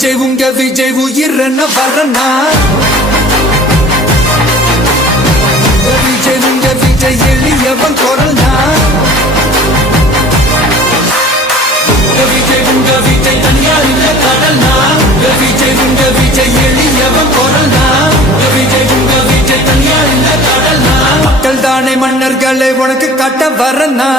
விஜய் உயிரன வரனா விஜய் எளியவன் குரல்னா விஜய் தனியார் இல்ல கடல்னா விஜய் எளியவன் குரல்னா விஜய் தனியார் இல்ல கடல்னா மக்கள் தானே மன்னர்களை உனக்கு காட்ட வரனா